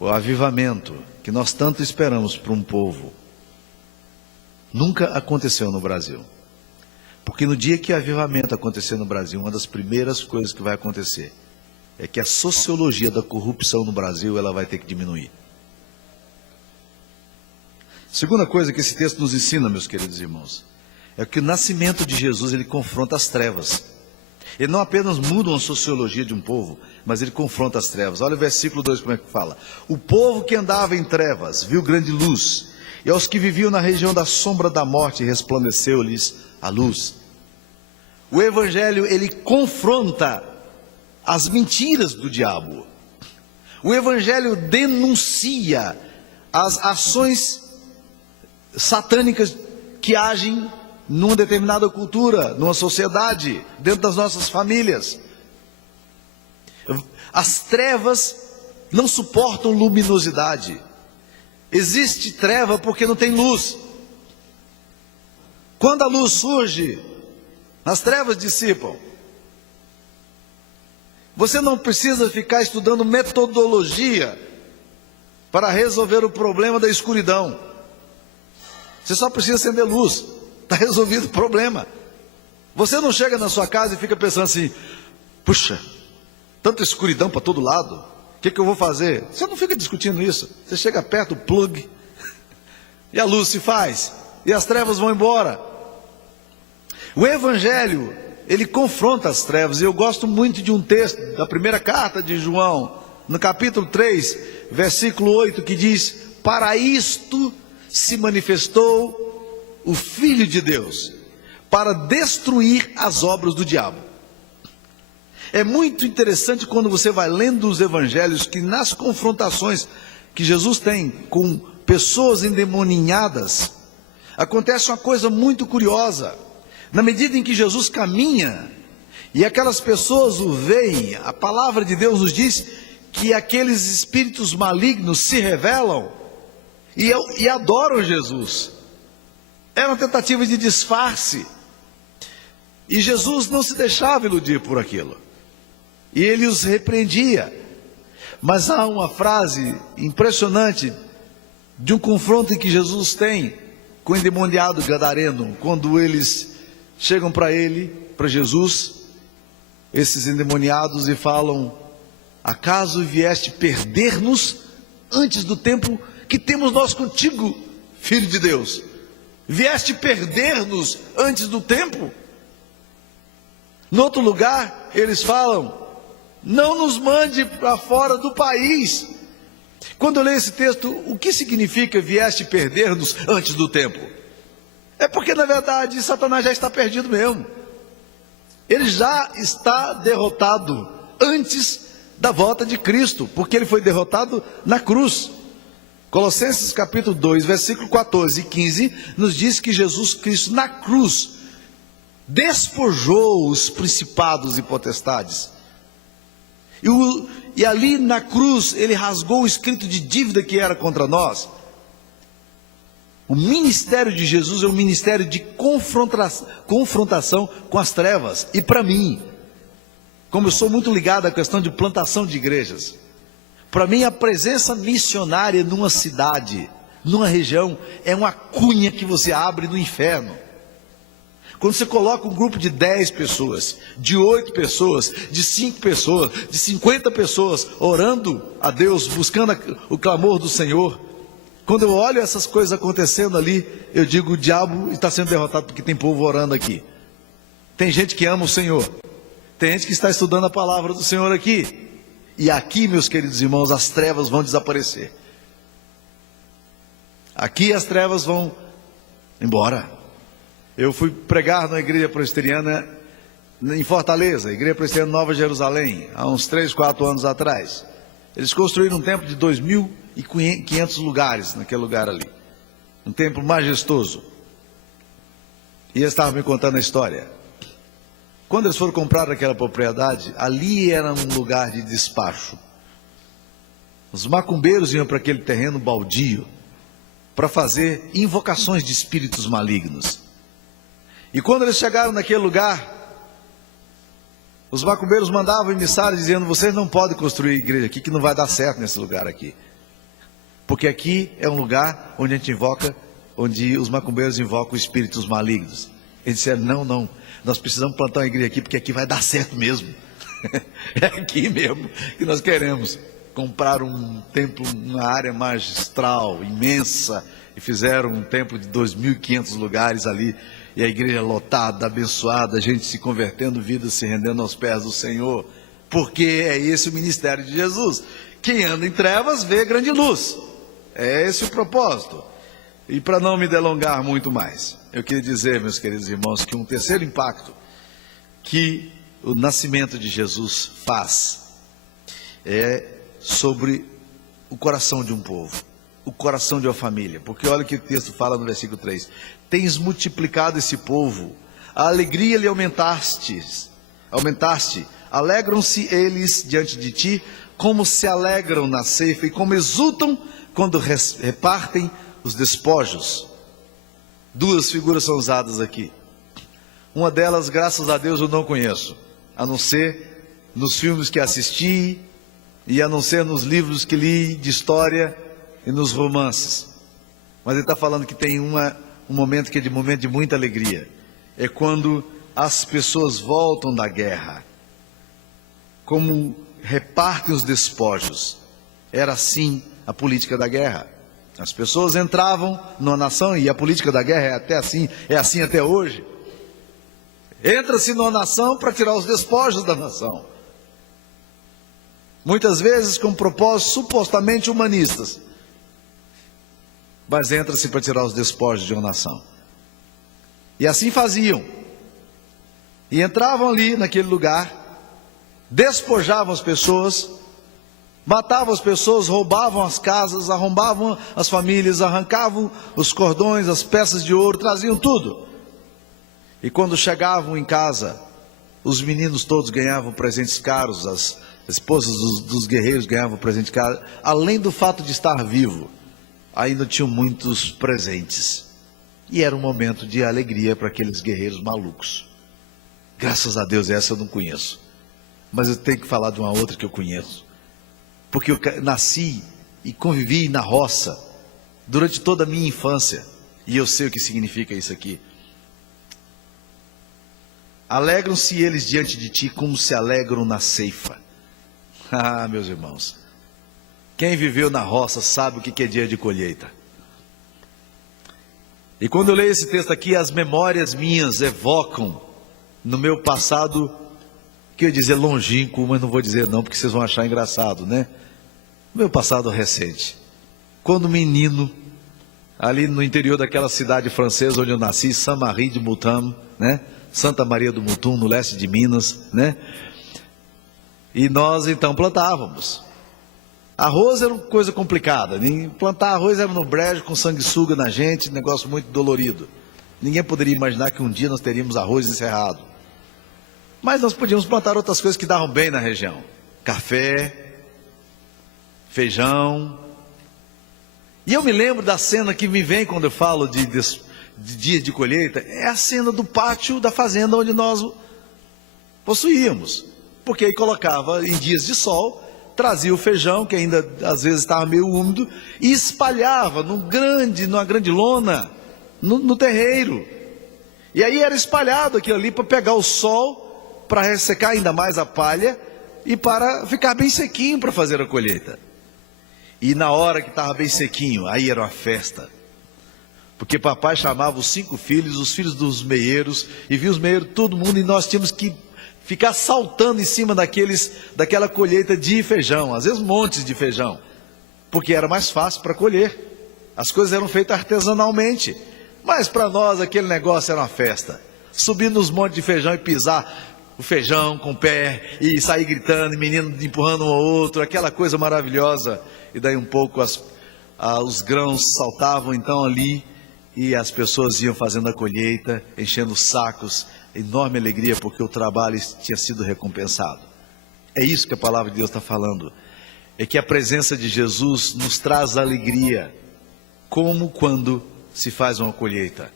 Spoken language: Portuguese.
o avivamento que nós tanto esperamos para um povo, nunca aconteceu no Brasil. Porque no dia que o avivamento acontecer no Brasil, uma das primeiras coisas que vai acontecer é que a sociologia da corrupção no Brasil, ela vai ter que diminuir. Segunda coisa que esse texto nos ensina, meus queridos irmãos, é que o nascimento de Jesus, ele confronta as trevas. Ele não apenas muda uma sociologia de um povo, mas ele confronta as trevas. Olha o versículo 2, como é que fala. O povo que andava em trevas viu grande luz, e aos que viviam na região da sombra da morte resplandeceu-lhes a luz. O evangelho, ele confronta as mentiras do diabo. O evangelho denuncia as ações satânicas que agem numa determinada cultura, numa sociedade, dentro das nossas famílias. As trevas não suportam luminosidade. Existe treva porque não tem luz. Quando a luz surge, as trevas dissipam. Você não precisa ficar estudando metodologia para resolver o problema da escuridão. Você só precisa acender luz. Está resolvido o problema. Você não chega na sua casa e fica pensando assim: puxa, tanta escuridão para todo lado, o que eu vou fazer? Você não fica discutindo isso. Você chega perto do plug e a luz se faz, e as trevas vão embora. O evangelho, ele confronta as trevas. E eu gosto muito de um texto da primeira carta de João, no capítulo 3, versículo 8, que diz: para isto se manifestou o Filho de Deus, para destruir as obras do diabo. É muito interessante quando você vai lendo os evangelhos, que nas confrontações que Jesus tem com pessoas endemoninhadas, acontece uma coisa muito curiosa. Na medida em que Jesus caminha, e aquelas pessoas o veem, a palavra de Deus nos diz que aqueles espíritos malignos se revelam e adoram Jesus. Era uma tentativa de disfarce. E Jesus não se deixava iludir por aquilo. E ele os repreendia. Mas há uma frase impressionante de um confronto que Jesus tem com o endemoniado gadareno, quando eles chegam para ele, para Jesus, esses endemoniados, e falam: acaso vieste perder-nos antes do tempo que temos nós contigo, Filho de Deus? Vieste perder-nos antes do tempo? No outro lugar, eles falam: não nos mande para fora do país. Quando eu leio esse texto, o que significa vieste perder-nos antes do tempo? É porque, na verdade, Satanás já está perdido mesmo. Ele já está derrotado antes da volta de Cristo, porque ele foi derrotado na cruz. Colossenses capítulo 2, versículo 14 e 15, nos diz que Jesus Cristo na cruz despojou os principados e potestades. E ali na cruz ele rasgou o escrito de dívida que era contra nós. O ministério de Jesus é um ministério de confrontação com as trevas. E para mim, como eu sou muito ligado à questão de plantação de igrejas, para mim a presença missionária numa cidade, numa região, é uma cunha que você abre no inferno. Quando você coloca um grupo de 10 pessoas, de 8 pessoas, de 5 pessoas, de 50 pessoas, orando a Deus, buscando o clamor do Senhor, quando eu olho essas coisas acontecendo ali, eu digo: o diabo está sendo derrotado porque tem povo orando aqui. Tem gente que ama o Senhor. Tem gente que está estudando a palavra do Senhor aqui. E aqui, meus queridos irmãos, as trevas vão desaparecer. Aqui as trevas vão embora. Eu fui pregar na igreja presbiteriana em Fortaleza, igreja presbiteriana Nova Jerusalém, há uns 3, 4 anos atrás. Eles construíram um templo de 2.500 lugares naquele lugar ali. Um templo majestoso. E eles estavam me contando a história. Quando eles foram comprar aquela propriedade, ali era um lugar de despacho. Os macumbeiros iam para aquele terreno baldio para fazer invocações de espíritos malignos. E quando eles chegaram naquele lugar, os macumbeiros mandavam emissários dizendo: vocês não podem construir igreja aqui, que não vai dar certo nesse lugar aqui. Porque aqui é um lugar onde a gente invoca, onde os macumbeiros invocam espíritos malignos. Eles disseram, não, nós precisamos plantar uma igreja aqui, porque aqui vai dar certo mesmo. É aqui mesmo que nós queremos comprar um templo, uma área magistral, imensa, e fizeram um templo de 2.500 lugares ali, e a igreja lotada, abençoada, a gente se convertendo, vidas se rendendo aos pés do Senhor, porque é esse o ministério de Jesus. Quem anda em trevas vê grande luz, é esse o propósito. E para não me delongar muito mais, eu queria dizer, meus queridos irmãos, que um terceiro impacto que o nascimento de Jesus faz é sobre o coração de um povo, o coração de uma família, porque olha o que o texto fala no versículo 3: tens multiplicado esse povo, a alegria lhe aumentaste, alegram-se eles diante de ti, como se alegram na ceifa e como exultam quando repartem os despojos. Duas figuras são usadas aqui. Uma delas, graças a Deus, eu não conheço, a não ser nos filmes que assisti e a não ser nos livros que li de história e nos romances. Mas ele está falando que tem um momento que é momento de muita alegria. É quando as pessoas voltam da guerra, como repartem os despojos. Era assim a política da guerra. As pessoas entravam numa nação, e a política da guerra é assim até hoje. Entra-se numa nação para tirar os despojos da nação. Muitas vezes com propósitos supostamente humanistas. Mas entra-se para tirar os despojos de uma nação. E assim faziam. E entravam ali naquele lugar, despojavam as pessoas, matavam as pessoas, roubavam as casas, arrombavam as famílias, arrancavam os cordões, as peças de ouro, traziam tudo. E quando chegavam em casa, os meninos todos ganhavam presentes caros, as esposas dos guerreiros ganhavam presentes caros, além do fato de estar vivo, ainda tinham muitos presentes. E era um momento de alegria para aqueles guerreiros malucos. Graças a Deus, essa eu não conheço. Mas eu tenho que falar de uma outra que eu conheço. Porque eu nasci e convivi na roça durante toda a minha infância. E eu sei o que significa isso aqui. Alegram-se eles diante de ti como se alegram na ceifa. Ah, meus irmãos, quem viveu na roça sabe o que é dia de colheita. E quando eu leio esse texto aqui, as memórias minhas evocam no meu passado, que eu ia dizer longínquo, mas não vou dizer não, porque vocês vão achar engraçado, né? Meu passado recente, quando menino, ali no interior daquela cidade francesa onde eu nasci, Saint-Marie de Mutum, né? Santa Maria do Mutum, no leste de Minas, né? E nós então plantávamos. Arroz era uma coisa complicada, plantar arroz era no brejo, com sanguessuga na gente, negócio muito dolorido. Ninguém poderia imaginar que um dia nós teríamos arroz encerrado. Mas nós podíamos plantar outras coisas que davam bem na região. Café, feijão. E eu me lembro da cena que me vem quando eu falo de dia de colheita, é a cena do pátio da fazenda onde nós possuíamos. Porque aí colocava em dias de sol, trazia o feijão, que ainda às vezes estava meio úmido, e espalhava numa grande lona, no terreiro. E aí era espalhado aquilo ali para pegar o sol, para ressecar ainda mais a palha, e para ficar bem sequinho para fazer a colheita. E na hora que estava bem sequinho, aí era uma festa. Porque papai chamava os 5 filhos, os filhos dos meieiros, e via os meieiros, todo mundo, e nós tínhamos que ficar saltando em cima daquela colheita de feijão, às vezes montes de feijão, porque era mais fácil para colher. As coisas eram feitas artesanalmente, mas para nós aquele negócio era uma festa. Subir nos montes de feijão e pisar o feijão com o pé, e sair gritando, e menino empurrando um ao outro, aquela coisa maravilhosa. E daí um pouco os grãos saltavam então ali, e as pessoas iam fazendo a colheita, enchendo os sacos, enorme alegria, porque o trabalho tinha sido recompensado. É isso que a palavra de Deus está falando, é que a presença de Jesus nos traz alegria, como quando se faz uma colheita.